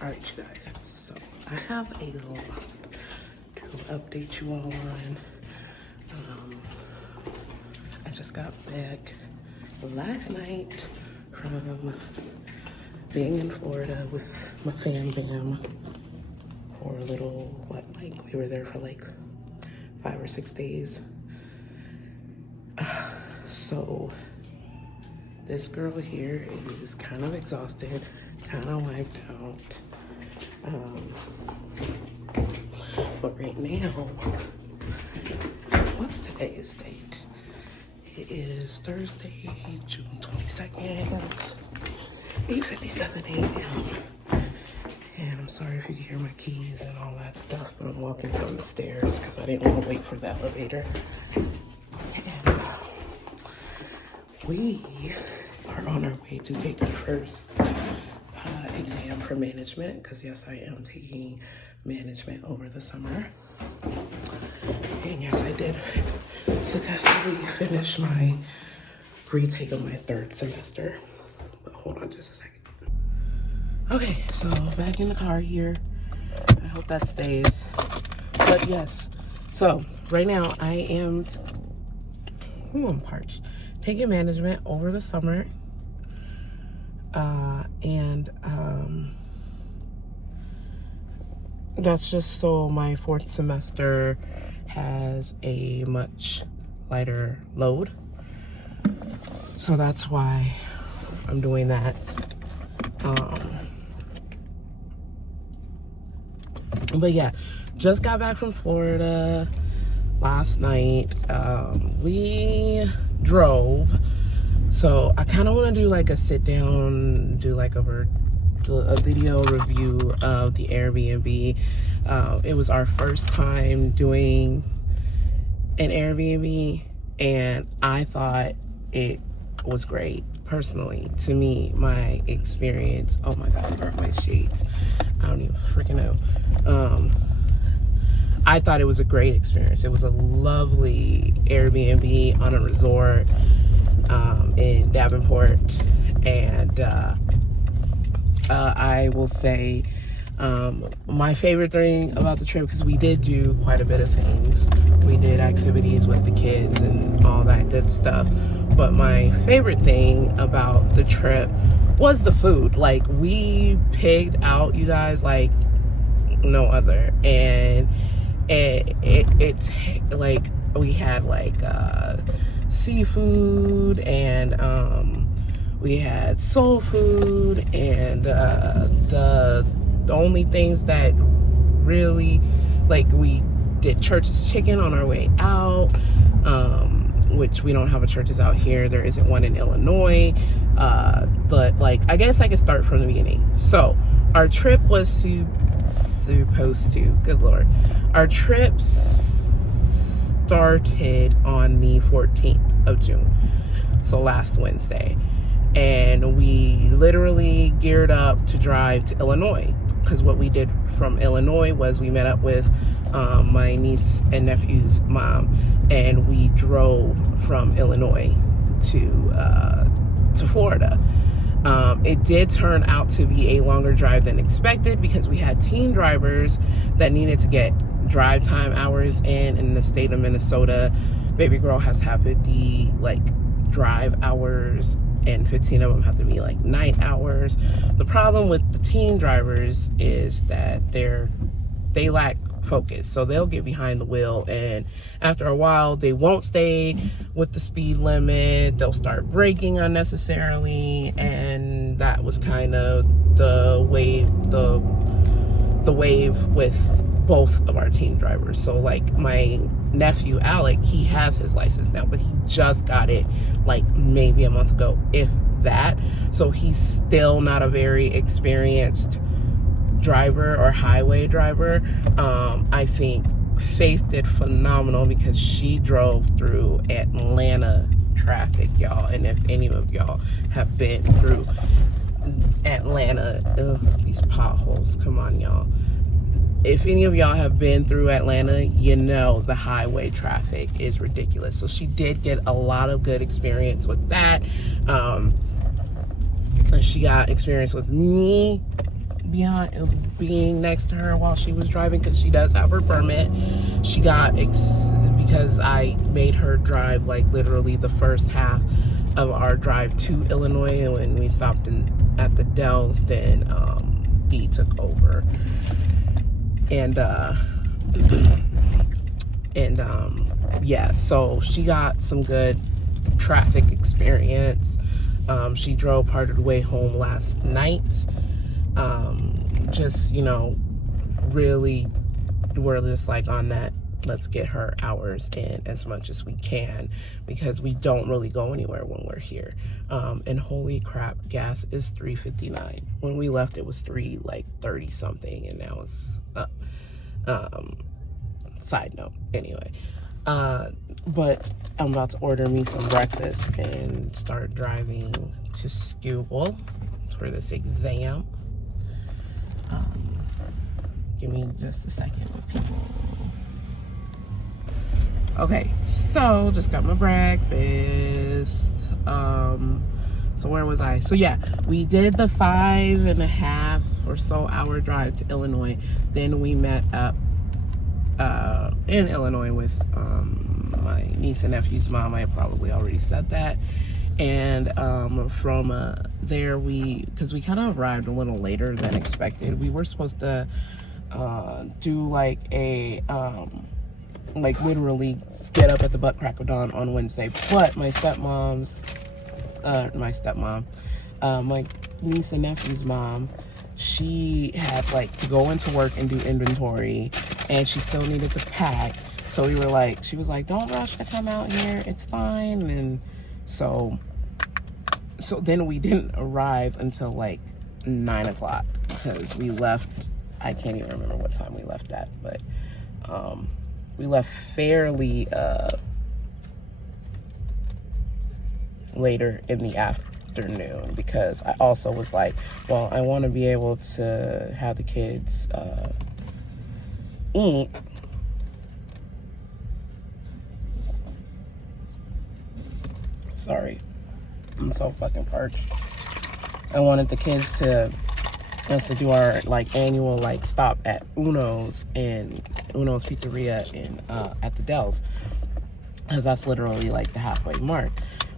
Alright, you guys, so I have a lot to update you all on. I just got back last night from being in Florida with my fam bam for a little, we were there for like 5 or 6 days. So this girl here is kind of exhausted, kind of wiped out. But right now, what's today's date? It is Thursday, June 22nd, 8:57 a.m. And I'm sorry if you hear my keys and all that stuff, but I'm walking down the stairs because I didn't want to wait for the elevator. And we are on our way to take our first exam for management, because yes, I am taking management over the summer. And yes, I did successfully finish my retake of my 3rd semester. But hold on just a second. Okay, so back in the car here. I hope that stays. But yes, so right now I am, I'm parched, taking management over the summer. And that's just so my 4th semester has a much lighter load. So that's why I'm doing that. But yeah, just got back from Florida last night. We drove. So I kind of want to do like a sit down, do like a video review of the Airbnb. It was our first time doing an Airbnb, and I thought it was great. Personally, to me, my experience, oh my God, where are my shades? I don't even freaking know. I thought it was a great experience. It was a lovely Airbnb on a resort in Davenport, and I will say my favorite thing about the trip, because we did do quite a bit of things. We did activities with the kids and all that good stuff, but my favorite thing about the trip was the food. Like, we pigged out, you guys, like no other. And it's like we had like seafood, and we had soul food, and the only things that really, like, we did Church's chicken on our way out, which we don't have a Church's out here. There isn't one in Illinois. But like, I guess I could start from the beginning. So our trip was supposed to, good Lord, our trip started on the 14th of June, so last Wednesday, and we literally geared up to drive to Illinois, because what we did from Illinois was we met up with my niece and nephew's mom, and we drove from Illinois to Florida. It did turn out to be a longer drive than expected, because we had teen drivers that needed to get drive time hours in the state of Minnesota. Baby girl has to have 50 like drive hours, and 15 of them have to be like night hours. The problem with the teen drivers is that they lack focus, so they'll get behind the wheel, and after a while they won't stay with the speed limit. They'll start braking unnecessarily, and that was kind of the wave with both of our teen drivers. So like my nephew Alec, he has his license now, but he just got it like maybe a month ago, if that. So he's still not a very experienced driver or highway driver. I think Faith did phenomenal, because she drove through Atlanta traffic, y'all. And if any of y'all have been through Atlanta, these potholes, come on, y'all. If any of y'all have been through Atlanta, you know the highway traffic is ridiculous. So she did get a lot of good experience with that. She got experience with me being next to her while she was driving, because she does have her permit. She got because I made her drive like literally the first half of our drive to Illinois, and when we stopped at the Dells, then he took over. And yeah, so she got some good traffic experience. She drove part of the way home last night. Just, you know, really, we're just like on that, let's get her hours in as much as we can, because we don't really go anywhere when we're here. And holy crap, gas is $3.59. When we left, it was $3.30 something, and now it's up. Side note, anyway. But I'm about to order me some breakfast and start driving to school for this exam. Give me just a second, people. Okay, so just got my breakfast. So where was I? So yeah, we did the 5.5 or so hour drive to Illinois. Then we met up in Illinois with my niece and nephew's mom. I probably already said that. And from there, because we kind of arrived a little later than expected. We were supposed to do like a like literally get up at the butt crack of dawn on Wednesday, but my niece and nephew's mom, she had like to go into work and do inventory, and she still needed to pack. So she was like, don't rush to come out here, it's fine. And so then we didn't arrive until like 9 o'clock, because we left, I can't even remember what time we left at, but we left fairly later in the afternoon, because I also was like, well, I want to be able to have the kids eat. Sorry, I'm so fucking parched. I wanted the kids to do our like annual like stop at Uno's Pizzeria in at the Dells, because that's literally like the halfway mark,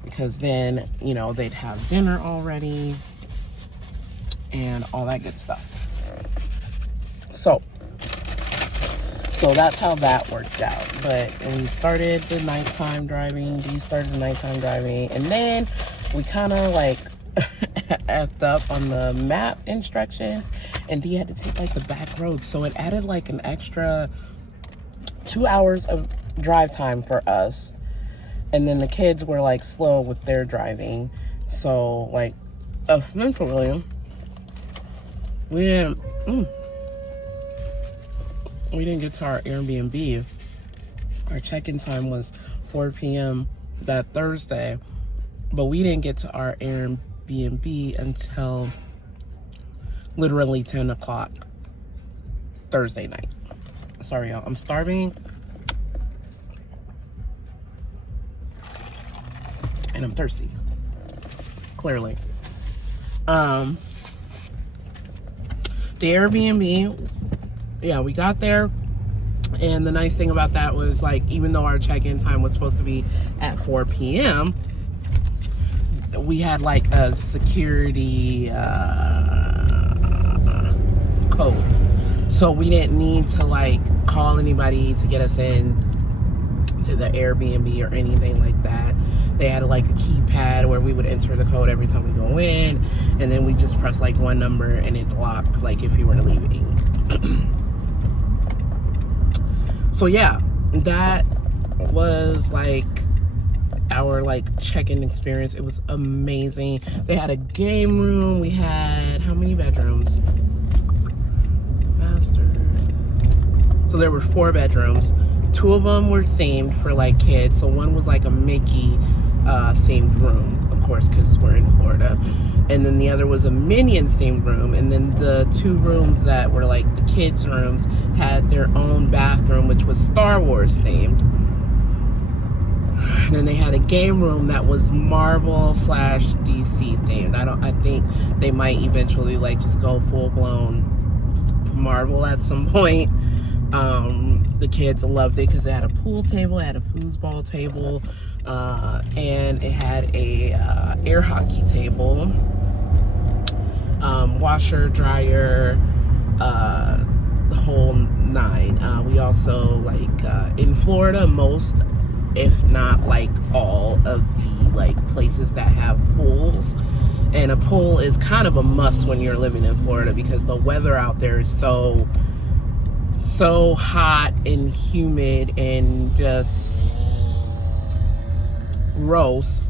because then, you know, they'd have dinner already and all that good stuff. So that's how that worked out. But we started the nighttime driving, Dee started the nighttime driving, and then we kind of like effed up on the map instructions, and Dee had to take like the back road, so it added like an extra 2 hours of drive time for us. And then the kids were like slow with their driving, so like eventually we didn't get to our Airbnb. Our check-in time was 4 p.m. that Thursday, but we didn't get to our Airbnb until literally 10 o'clock Thursday night. Sorry, y'all. I'm starving. And I'm thirsty. Clearly. The Airbnb, yeah, we got there. And the nice thing about that was, like, even though our check-in time was supposed to be at 4 p.m., we had like a security code, so we didn't need to like call anybody to get us in to the Airbnb or anything like that. They had like a keypad where we would enter the code every time we go in, and then we just press like one number and it locked like if we were leaving. So yeah, that was like our like check-in experience. It was amazing. They had a game room. We had how many bedrooms? Master. So there were 4 bedrooms. 2 of them were themed for like kids. So one was like a Mickey themed room, of course, because we're in Florida. And then the other was a Minions themed room. And then the 2 rooms that were like the kids' rooms had their own bathroom, which was Star Wars themed. then they had a game room that was Marvel / DC themed. I think they might eventually like just go full blown Marvel at some point. The kids loved it because it had a pool table, it had a foosball table, and it had a air hockey table, washer, dryer, the whole nine. We also, like, in Florida, most, if not like all of the like places that have pools, and a pool is kind of a must when you're living in Florida because the weather out there is so hot and humid and just gross.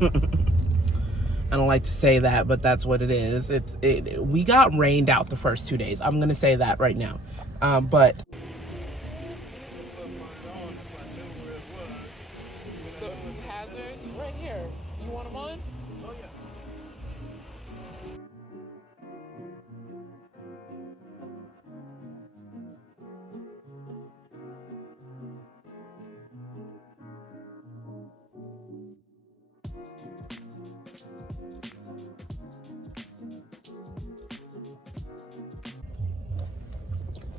I don't like to say that, but that's what it is. We got rained out the first 2 days. I'm gonna say that right now. But the hazards right here. You want them on? Oh yeah.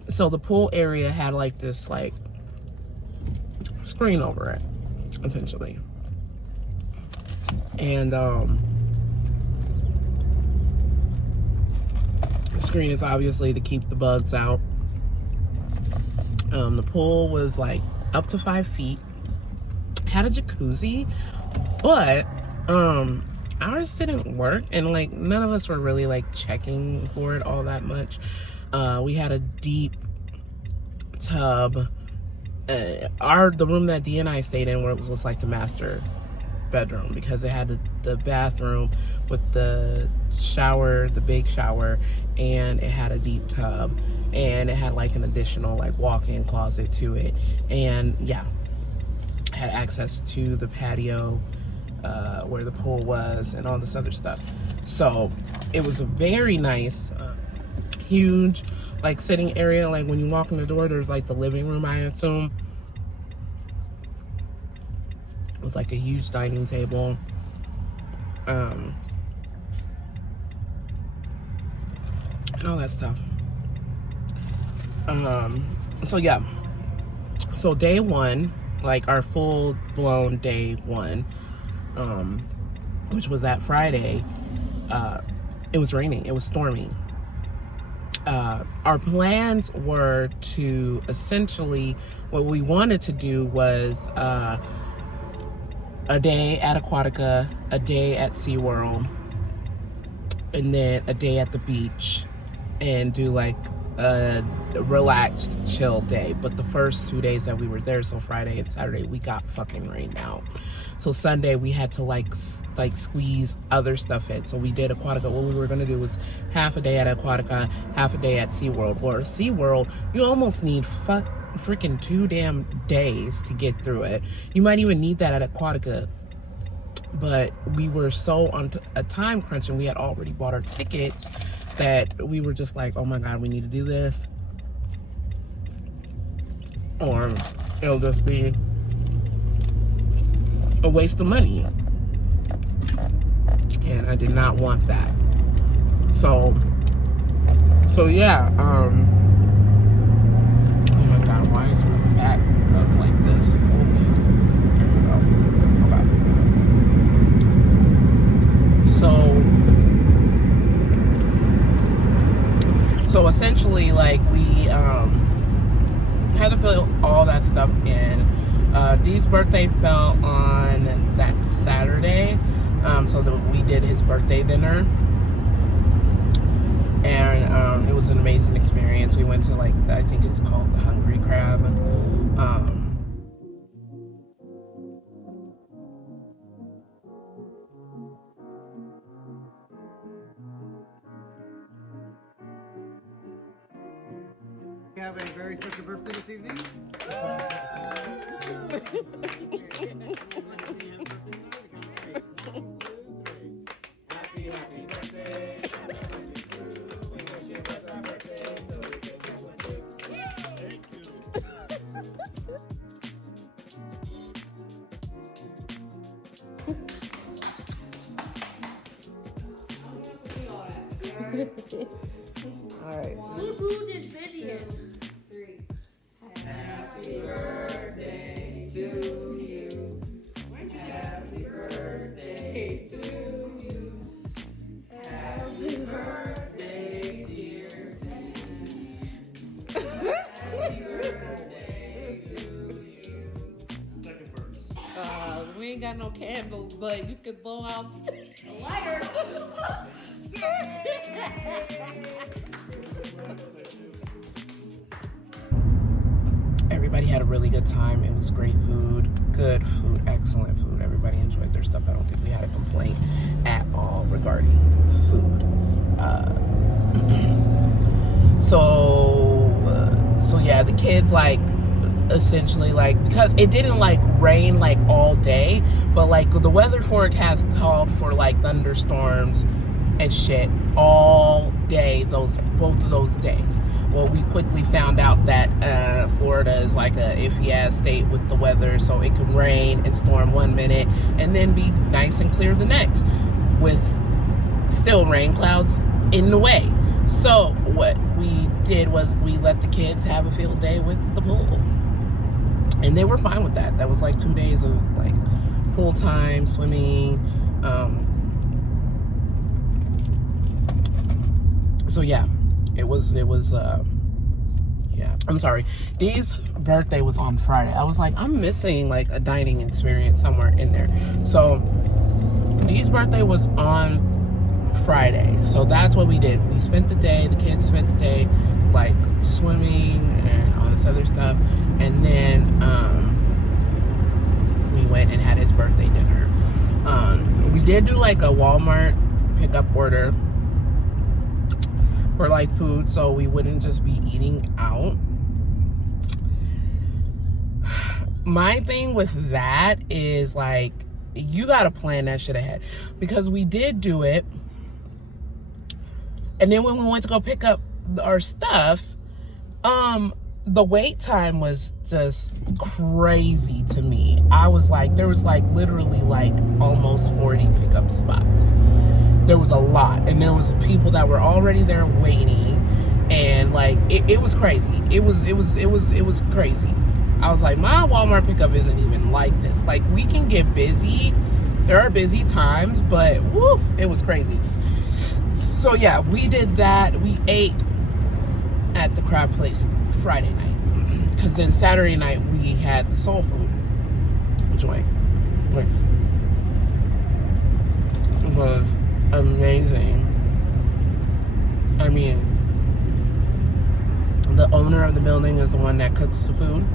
So the pool area had like this like screen over it, essentially. And the screen is obviously to keep the bugs out. The pool was like up to 5 feet. Had a jacuzzi, but ours didn't work, and like none of us were really like checking for it all that much. We had a deep tub. The room that Dee and I stayed in was like the master bedroom because it had the bathroom with the shower, the big shower, and it had a deep tub, and it had like an additional like walk-in closet to it, and yeah, had access to the patio where the pool was and all this other stuff. So it was a very nice huge like sitting area. Like when you walk in the door, there's like the living room, I assume, with like a huge dining table. And all that stuff. So yeah, so day one, like our full blown day one, which was that Friday, it was raining, it was storming. Our plans were to essentially, what we wanted to do was a day at Aquatica, a day at SeaWorld, and then a day at the beach, and do like a relaxed, chill day. But the first 2 days that we were there, so Friday and Saturday, we got fucking rained out. So Sunday we had to like squeeze other stuff in. So we did Aquatica. What we were gonna do was half a day at Aquatica, half a day at SeaWorld. Or SeaWorld, you almost need freaking 2 damn days to get through it. You might even need that at Aquatica. But we were so on a time crunch, and we had already bought our tickets, that we were just like, oh my God, we need to do this, or it'll just be a waste of money. And I did not want that. So yeah, oh my God, why is my back up like this? There we go. Okay. So essentially, like, we had to put all that stuff in. Dee's birthday fell on that Saturday, so we did his birthday dinner, and it was an amazing experience. We went to, like, I think it's called the Hungry Crab. We have a very special birthday this evening. Happy birthday. All right. Who did video? 3. Happy birthday to you. Happy birthday to you. Happy birthday, dear Dee. Happy birthday to you. Second verse. We ain't got no candles, but you can blow out A lighter. Everybody had a really good time. It was great food, good food, excellent food. Everybody enjoyed their stuff. I don't think we had a complaint at all regarding food. So yeah, the kids like essentially like, because it didn't like rain like all day, but like the weather forecast called for like thunderstorms and shit all day, both of those days. Well, we quickly found out that Florida is like a iffy ass state with the weather, so it can rain and storm one minute and then be nice and clear the next, with still rain clouds in the way. So what we did was we let the kids have a field day with the pool, and they were fine with that. That was like 2 days of like pool time, swimming. So yeah, it was yeah. I'm sorry, Dee's birthday was on Friday. I was like, I'm missing like a dining experience somewhere in there. So Dee's birthday was on Friday, so that's what we did. We spent the day, the kids spent the day like swimming and all this other stuff, and then we went and had his birthday dinner. We did do like a Walmart pickup order for like food, so we wouldn't just be eating out. My thing with that is like, you gotta plan that shit ahead, because we did do it, and then when we went to go pick up our stuff, the wait time was just crazy to me. I was like, there was like literally like almost 40 pickup spots. There was a lot, and there was people that were already there waiting, and like it was crazy. It was crazy. I was like, my Walmart pickup isn't even like this. Like, we can get busy, there are busy times, but woof, it was crazy. So yeah, we did that. We ate at the crab place Friday night, because then Saturday night we had the soul food joint, which was amazing. I mean, the owner of the building is the one that cooks the food,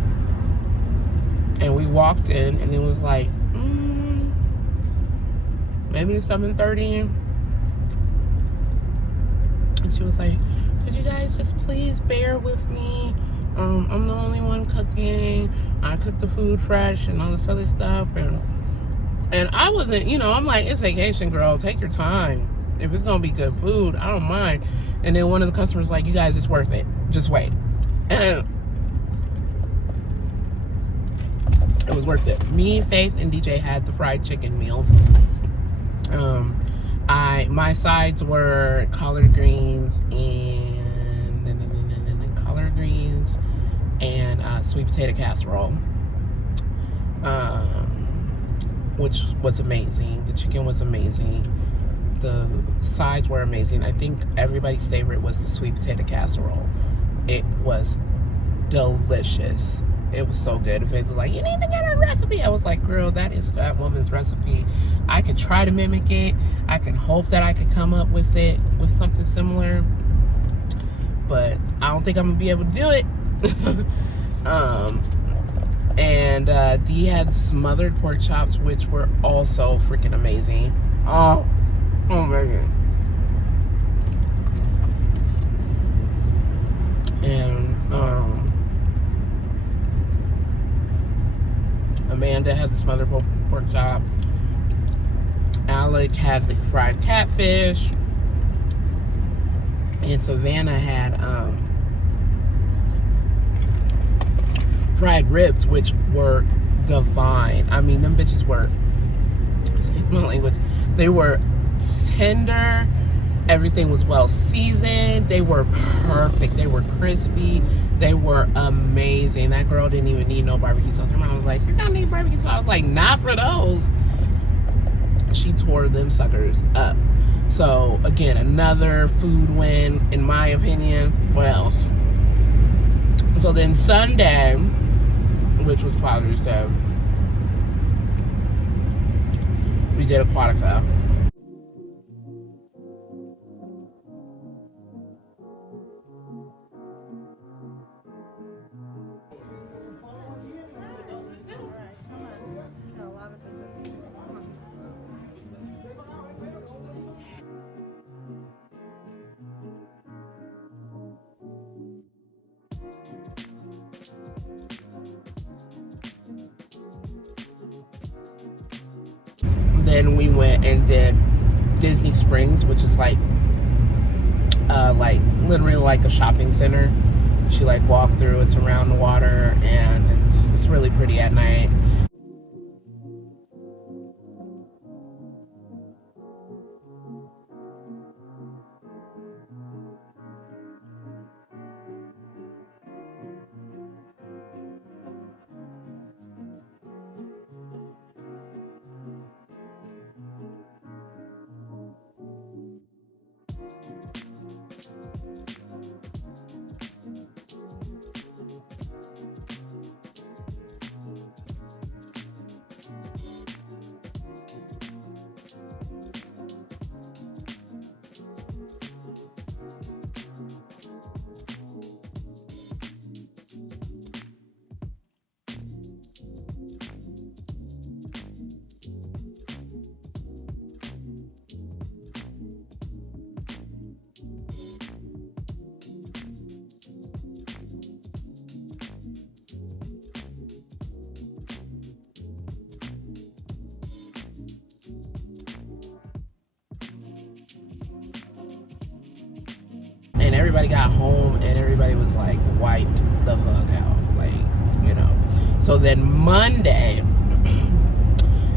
and we walked in and it was like maybe 7:30, and she was like, could you guys just please bear with me, I'm the only one cooking, I cook the food fresh and all this other stuff, and I wasn't, I'm like, it's vacation, girl. Take your time. If it's going to be good food, I don't mind. And then one of the customers was like, you guys, it's worth it. Just wait. And it was worth it. Me, Faith, and DJ had the fried chicken meals. My sides were collard greens and collard greens and sweet potato casserole. Which was amazing. The chicken was amazing. The sides were amazing. I think everybody's favorite was the sweet potato casserole. It was delicious. It was so good. Faith was like, you need to get a recipe. I was like, girl, that is that woman's recipe. I could try to mimic it. I can hope that I could come up with it with something similar, but I don't think I'm gonna be able to do it. And Dee had smothered pork chops, which were also freaking amazing. Oh my god. And Amanda had the smothered pork chops. Alec had the fried catfish. And Savannah had fried ribs, which were divine. I mean, them bitches were, excuse my language, they were tender Everything was well seasoned. They were perfect. They were crispy. They were amazing. That girl didn't even need no barbecue sauce. Her mom was like, "You don't need barbecue sauce." I was like, "Not for those." She tore them suckers up. So again, another food win in my opinion. What else? So then Sunday, which was Father's Day, we did Aquatica. Then we went and did Disney Springs, which is like literally like a shopping center. She like walked through. It's around the water, and it's really pretty at night. And everybody got home and everybody was like wiped the fuck out, like, you know. So then Monday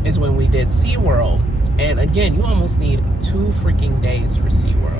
is when we did SeaWorld. And again, you almost need 2 freaking days for SeaWorld.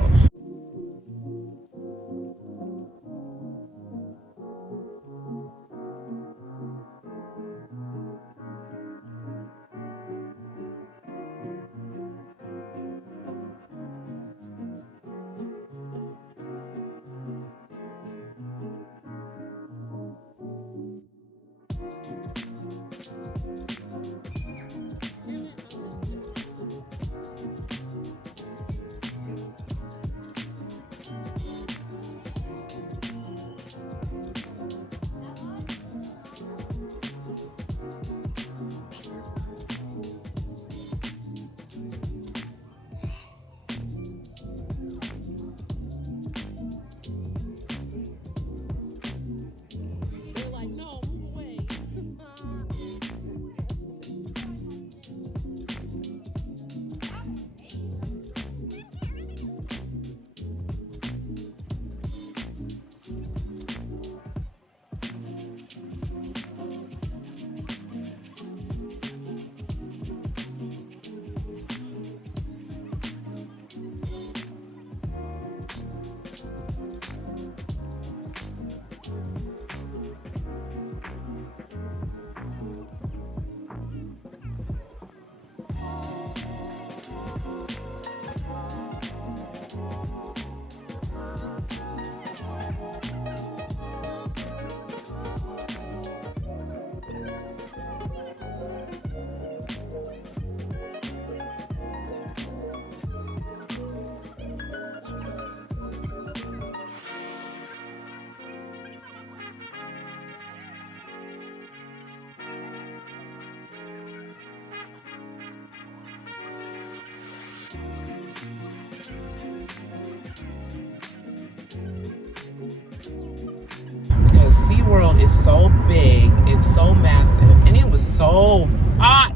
SeaWorld is so big, it's so massive, and it was so hot,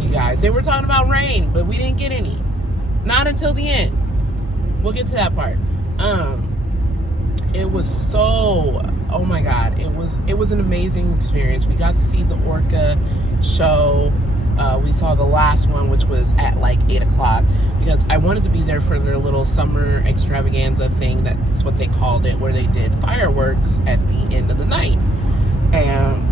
you guys. They were talking about rain, but we didn't get any. Not until the end. We'll get to that part. It was so, oh my God, it was an amazing experience. We got to see the orca show. We saw the last one, which was at like 8 o'clock, because I wanted to be there for their little summer extravaganza thing. That's what they called it, where they did fireworks at the end of the night. And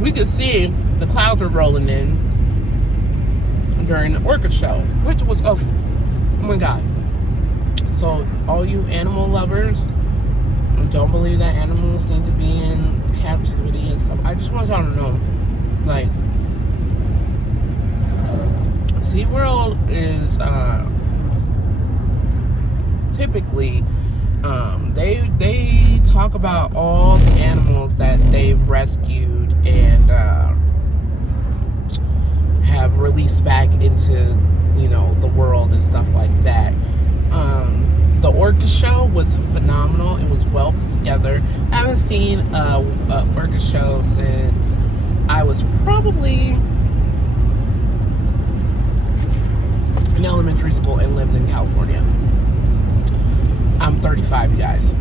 we could see the clouds were rolling in during the orchid show, which was oh my god. So all you animal lovers, don't believe that animals need to be in captivity and stuff, I just want y'all to know, like, SeaWorld is typically they talk about all the animals that they've rescued and have released back into, you know, the world and stuff like that. The orchid show was phenomenal. It was well put together. I haven't seen a orchid show since I was probably in elementary school and lived in California. I'm 35, you guys.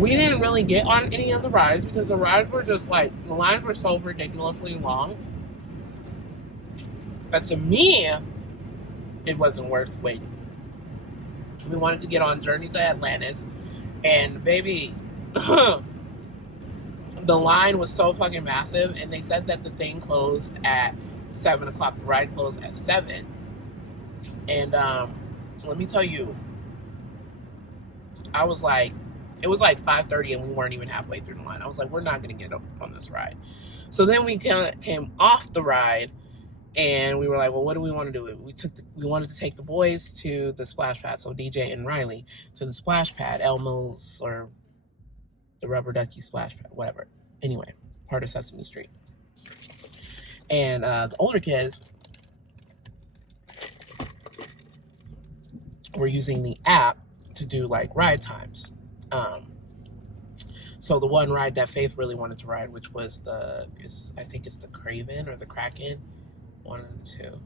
We didn't really get on any of the rides because the rides were just like, the lines were so ridiculously long. But to me, it wasn't worth waiting. We wanted to get on Journey to Atlantis, and baby, the line was so fucking massive, and they said that the thing closed at 7 o'clock. The ride closed at 7. And let me tell you, I was like, it was like 5:30 and we weren't even halfway through the line. I was like, we're not going to get on this ride. So then we came off the ride, and we were like, well, what do we want to do? We wanted to take the boys to the splash pad. So DJ and Riley to the splash pad, Elmo's or the Rubber Ducky splash pad, whatever. Anyway, part of Sesame Street. And the older kids were using the app to do like ride times. So the one ride that Faith really wanted to ride, which was I think it's the Craven or the Kraken. One of the two.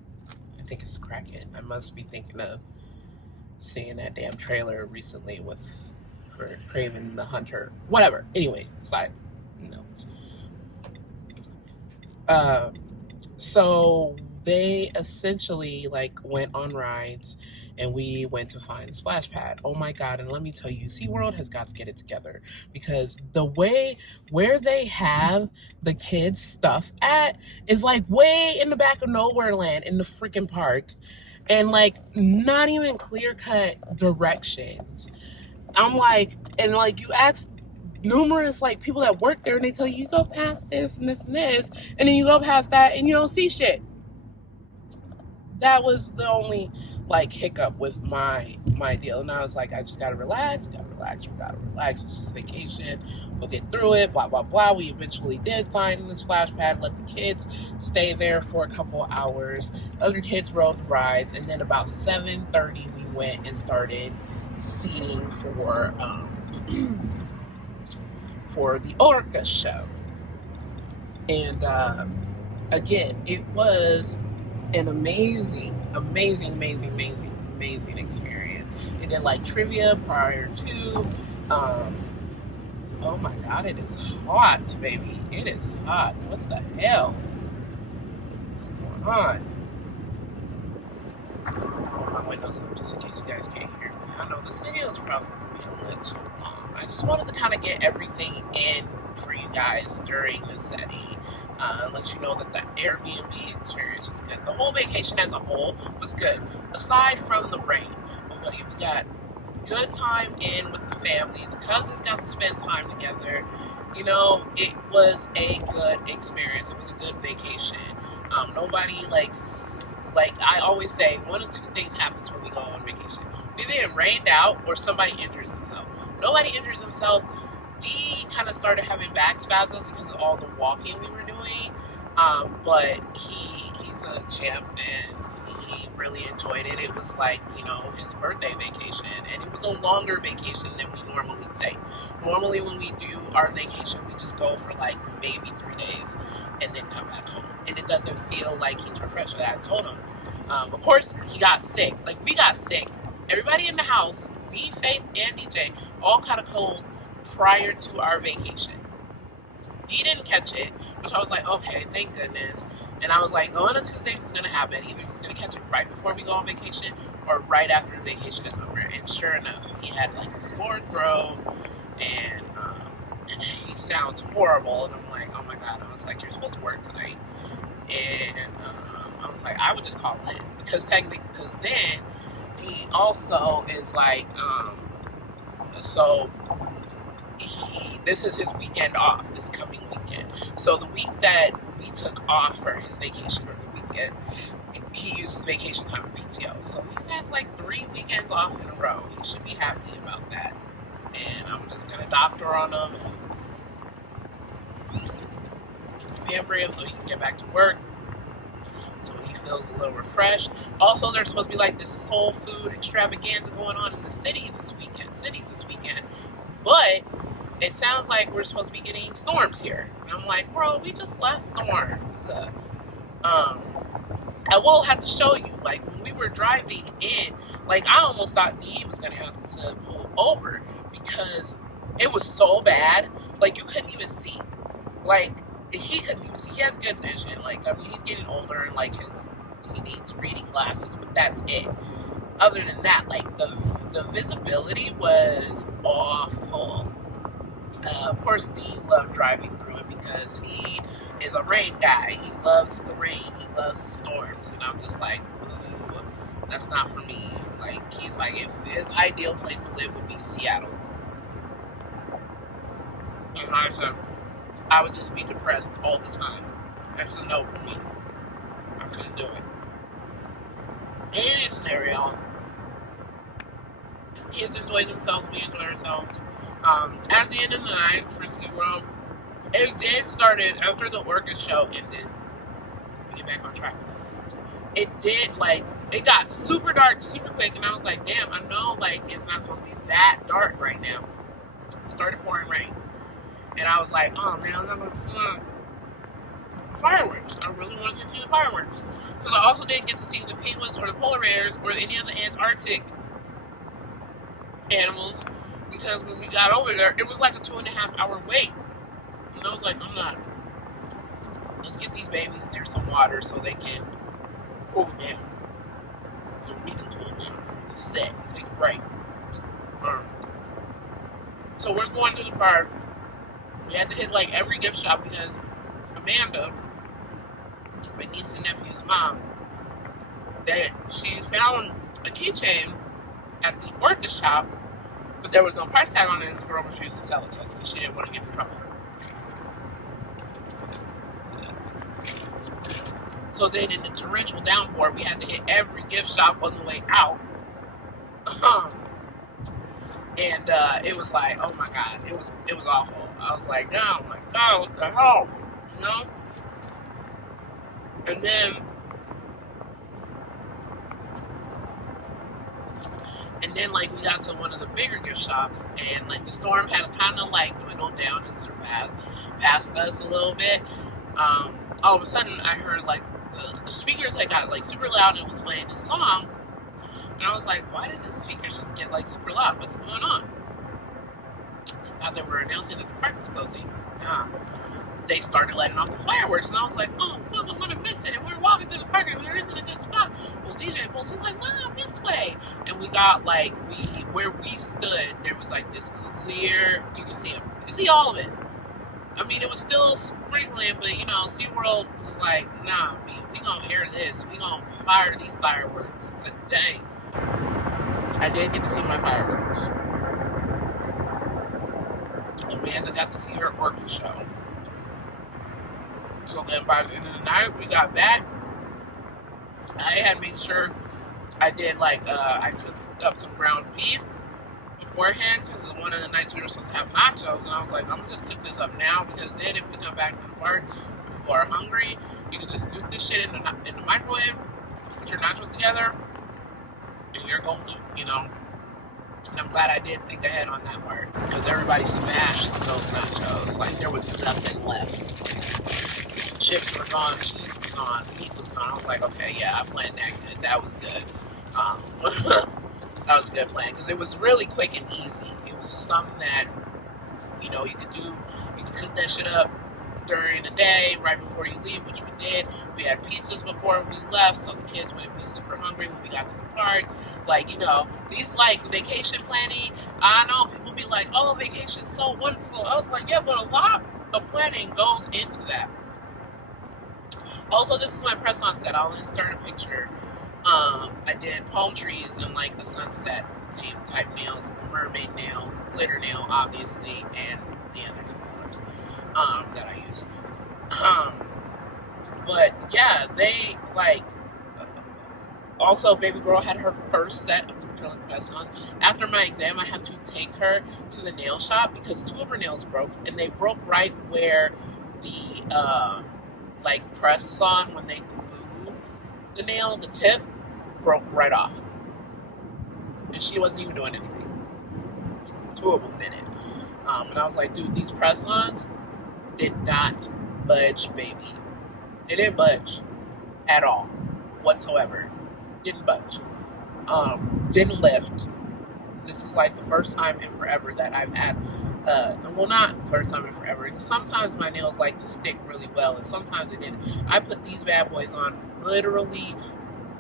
I think it's the Kraken. I must be thinking of seeing that damn trailer recently with Craven the Hunter. Whatever. Anyway, side notes. So they essentially like went on rides, and we went to find a splash pad. Oh my God. And let me tell you, SeaWorld has got to get it together, because the way where they have the kids stuff at is like way in the back of nowhere land in the freaking park, and like not even clear cut directions. I'm like, and like you ask numerous like people that work there, and they tell you, you go past this and this and this, and then you go past that and you don't see shit. That was the only like hiccup with my deal. And I was like, I just gotta relax. We gotta relax. It's just vacation. We'll get through it. Blah, blah, blah. We eventually did find the splash pad, let the kids stay there for a couple hours. Other kids rode the rides. And then about 7:30, we went and started seating for the Orca show. And again, it was an amazing experience. They did like trivia prior to. Oh my God, it is hot, baby. It is hot. What the hell? What's going on? Roll my windows up just in case you guys can't hear me. I know this video is probably going to be a little long. I just wanted to kind of get everything in for you guys during the setting. Let you know that the Airbnb experience was good. The whole vacation as a whole was good, aside from the rain. We got good time in with the family. The cousins got to spend time together. You know, it was a good experience. It was a good vacation. Nobody like I always say, one of two things happens when we go on vacation. We either get rained out or somebody injures themselves. Nobody injures themselves. D kind of started having back spasms because of all the walking we were doing, but he's a champ and he really enjoyed it. It was like, you know, his birthday vacation, and it was a longer vacation than we normally take. Normally when we do our vacation, we just go for like maybe 3 days and then come back home, and it doesn't feel like he's refreshed. I told him, of course he got sick. Like we got sick. Everybody in the house, me, Faith, and DJ, all caught a cold prior to our vacation. He didn't catch it, which I was like, okay, thank goodness. And I was like, one of two things is going to happen. Either he's going to catch it right before we go on vacation or right after the vacation is over. And sure enough, he had like a sore throat, and he sounds horrible. And I'm like, oh my God. I was like, you're supposed to work tonight. And I was like, I would just call in, because then he also is like, this is his weekend off, this coming weekend. So the week that we took off for his vacation, or the weekend, he used vacation time in PTO. So he has like 3 weekends off in a row. He should be happy about that. And I'm just gonna doctor on him and pamper him so he can get back to work, so he feels a little refreshed. Also, there's supposed to be like this soul food extravaganza going on in the cities this weekend. But it sounds like we're supposed to be getting storms here. And I'm like, bro, we just left storms. I will have to show you, like, when we were driving in, like, I almost thought Dee was gonna have to pull over because it was so bad. Like, you couldn't even see. Like, he couldn't even see. He has good vision. Like, I mean, he's getting older and, like, he needs reading glasses, but that's it. Other than that, like, the visibility was awful. Of course, Dee loved driving through it because he is a rain guy. He loves the rain. He loves the storms. And I'm just like, ooh, that's not for me. Like, he's like, if his ideal place to live would be Seattle. And I said, I would just be depressed all the time. That's a no for me. I couldn't do it. In any scenario, kids enjoy themselves, we enjoy ourselves. At the end of the night for SeaWorld, it did started after the orchid show ended. Let me get back on track. It did, like, it got super dark super quick, and I was like, damn, I know, like, it's not supposed to be that dark right now. It started pouring rain. And I was like, oh man, I'm not going to see the fireworks. I really wanted to see the fireworks. Because I also didn't get to see the penguins or the polar bears or any of the Antarctic animals. Because when we got over there, it was like a 2.5 hour wait. And I was like, I'm not. Let's get these babies near some water so they can cool down. And we can cool down. We can sit and take a break. So we're going to the park. We had to hit like every gift shop because Amanda, my niece and nephew's mom, that she found a keychain at the orchid shop, but there was no price tag on it, and the girl refused to sell it to us because she didn't want to get in trouble. So then in the torrential downpour, we had to hit every gift shop on the way out. And it was like, oh my God, it was awful. I was like, oh my God, what the hell? You know? And then like we got to one of the bigger gift shops, and like the storm had kind of like dwindled down and past us a little bit. All of a sudden I heard like the speakers like got like super loud and it was playing this song, and I was like, why does the speakers just get like super loud? What's going on? I thought they were announcing that the park was closing. They started letting off the fireworks, and I was like, oh fuck, I'm gonna miss it. And we're walking through the park, and there isn't a good spot. Well, DJ pulls, he's like, Mom, this way. And we got like where we stood, there was like this clear, you can see it. You can see all of it. I mean, it was still sprinkling, but you know, SeaWorld was like, nah, we gonna air this. We gonna fire these fireworks today. I did get to see my fireworks. Amanda got to see her orchid show. So then by the end of the night, we got back. I had made sure I did like, I cooked up some ground beef beforehand because one of the nights we were supposed to have nachos. And I was like, I'm going to just cook this up now because then if we come back to the park and people are hungry, you can just nuke this shit in the microwave, put your nachos together, and you're golden, you know. And I'm glad I did think ahead on that part because everybody smashed those nachos. Like there was nothing left. Chips were gone, cheese was gone, meat was gone. I was like, okay, yeah, I planned that good. That was good. That was a good plan because it was really quick and easy. It was just something that, you know, you could cook that shit up during the day right before you leave, which we did. We had pizzas before we left so the kids wouldn't be super hungry when we got to the park. Like, you know, these like vacation planning, I know people be like, oh, vacation's so wonderful. I was like, yeah, but a lot of planning goes into that. Also, this is my press-on set. I'll insert a picture. I did palm trees and like a sunset theme type nails, a mermaid nail, glitter nail, obviously, and yeah, there's some colors that I used. But yeah, they like. Also, baby girl had her first set of acrylic press-ons. After my exam, I had to take her to the nail shop because 2 of her nails broke, and they broke right where the like press on when they glue the nail, the tip broke right off. And she wasn't even doing anything. 2 of them did it. And I was like, dude, these press-ons did not budge, baby. They didn't budge at all, whatsoever. Didn't budge. Didn't lift. This is like the first time in forever that I've had, well, not first time in forever. Sometimes my nails like to stick really well, and sometimes it didn't. I put these bad boys on literally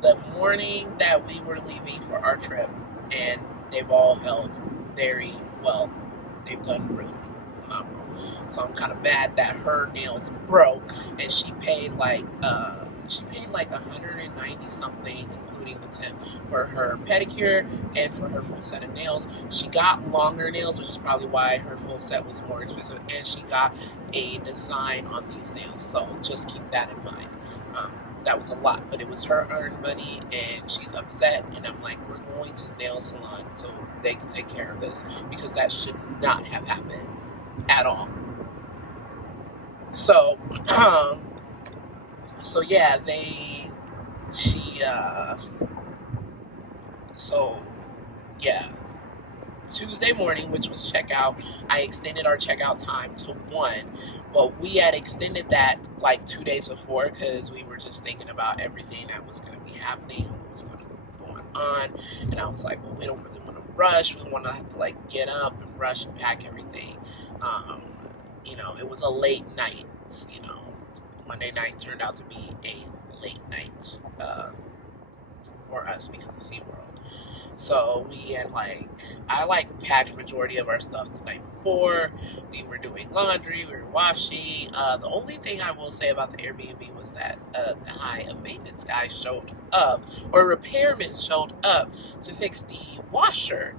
the morning that we were leaving for our trip, and they've all held very well. They've done really phenomenal. So I'm kind of mad that her nails broke, and she paid like 190 something, including the tip, for her pedicure and for her full set of nails. She got longer nails, which is probably why her full set was more expensive, and she got a design on these nails. So just keep that in mind. That was a lot, but it was her earned money, and she's upset, and I'm like, we're going to the nail salon so they can take care of this, because that should not have happened at all. So, so yeah, Tuesday morning, which was checkout, I extended our checkout time to 1, but we had extended that like 2 days before because we were just thinking about everything that was going to be happening, what was going to be going on, and I was like, well, we don't really want to rush, we want to have to like get up and rush and pack everything. It was a late night, Monday night turned out to be a late night for us because of SeaWorld. So we had I packed majority of our stuff the night before. We were doing laundry, we were washing. The only thing I will say about the Airbnb was that a maintenance guy showed up, or a repairman showed up to fix the washer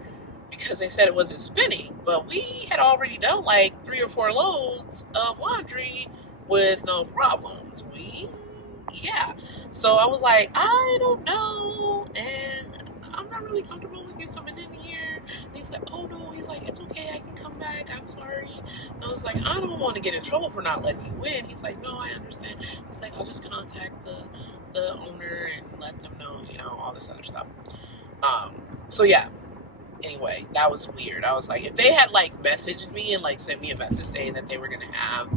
because they said it wasn't spinning. But we had already done like 3 or 4 loads of laundry with no problems. So I was like, I don't know, and I'm not really comfortable with you coming in here. And he's like, oh no, he's like, it's okay, I can come back, I'm sorry. And I was like, I don't want to get in trouble for not letting you in. He's like, no, I understand. He's like, I'll just contact the owner and let them know, all this other stuff. So yeah, anyway, that was weird. I was like, if they had messaged me and sent me a message saying that they were gonna have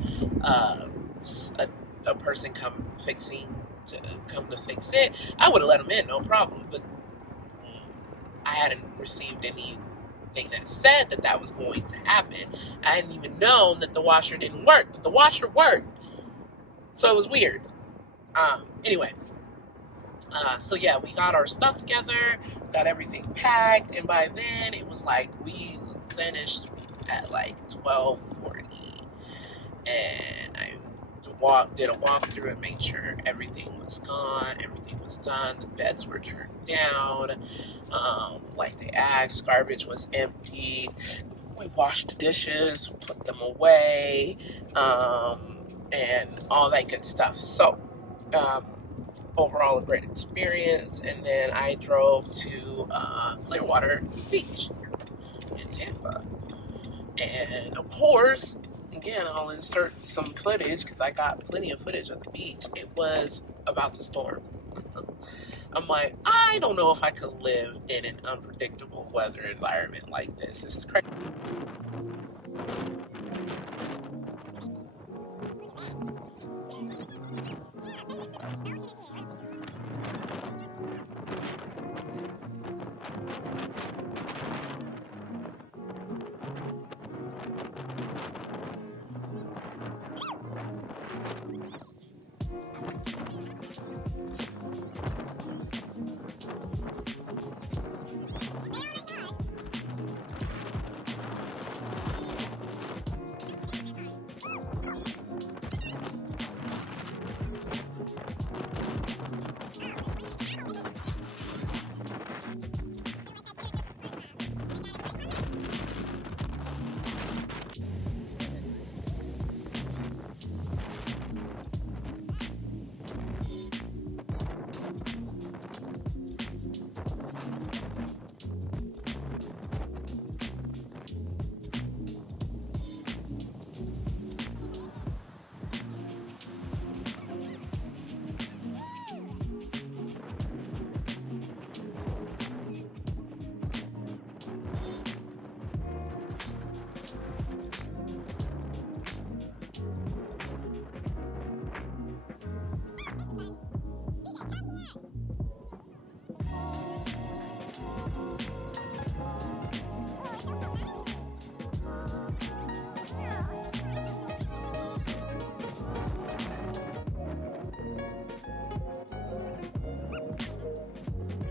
a person come to fix it, I would have let them in, no problem. But I hadn't received anything that said that was going to happen. I hadn't even known that the washer didn't work, but the washer worked. So it was weird. Anyway, so yeah, we got our stuff together, got everything packed, and by then it was we finished at 12:40, and I did a walkthrough and made sure everything was gone, everything was done, the beds were turned down, like they asked, garbage was empty, we washed the dishes, put them away, and all that good stuff. So, overall a great experience. And then I drove to Clearwater Beach in Tampa, and of course, again, I'll insert some footage because I got plenty of footage of the beach. It was about to storm. I'm like, I don't know if I could live in an unpredictable weather environment like this. This is crazy.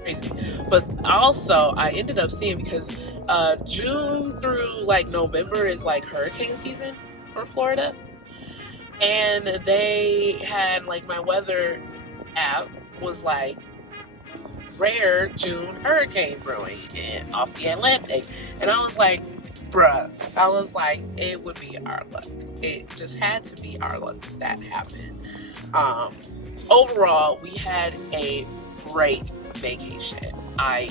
crazy. But also, I ended up seeing, because June through like November is like hurricane season for Florida, and they had like my weather app was like rare June hurricane brewing off the Atlantic, and I was like, bruh, I was like, it would be our luck. It just had to be our luck that happened. Overall, we had a great vacation. I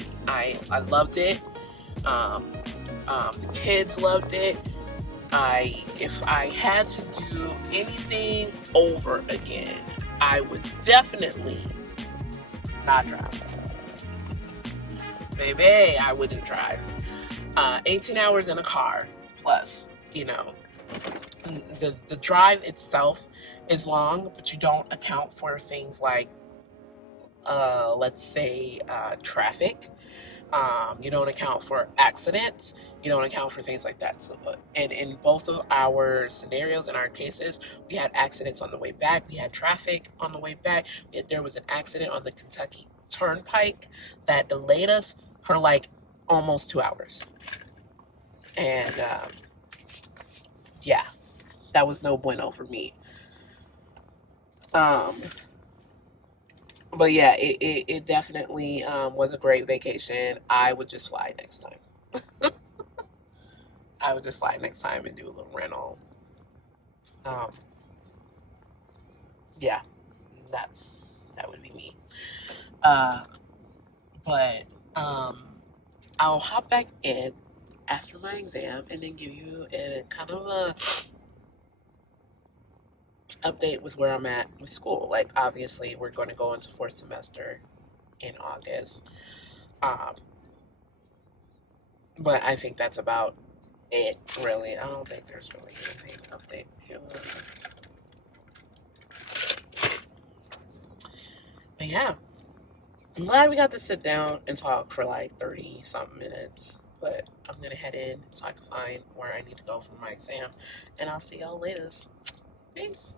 loved it. The kids loved it. If I had to do anything over again, I would definitely not drive. Baby, I wouldn't drive. 18 hours in a car, plus, the drive itself is long, but you don't account for things like, let's say, traffic. You don't account for accidents. You don't account for things like that. So, and in both of our scenarios, in our cases, we had accidents on the way back. We had traffic on the way back. There was an accident on the Kentucky Turnpike that delayed us for like almost 2 hours. And yeah, that was no bueno for me. But yeah, it definitely was a great vacation. I would just fly next time. I would just fly next time and do a little rental. Yeah, that would be me. But I'll hop back in after my exam and then give you a kind of a update with where I'm at with school. Like, obviously, we're going to go into fourth semester in August. But I think that's about it, really. I don't think there's really anything to update here. But yeah, I'm glad we got to sit down and talk for like 30-something minutes. But I'm going to head in so I can find where I need to go for my exam. And I'll see y'all later. Peace.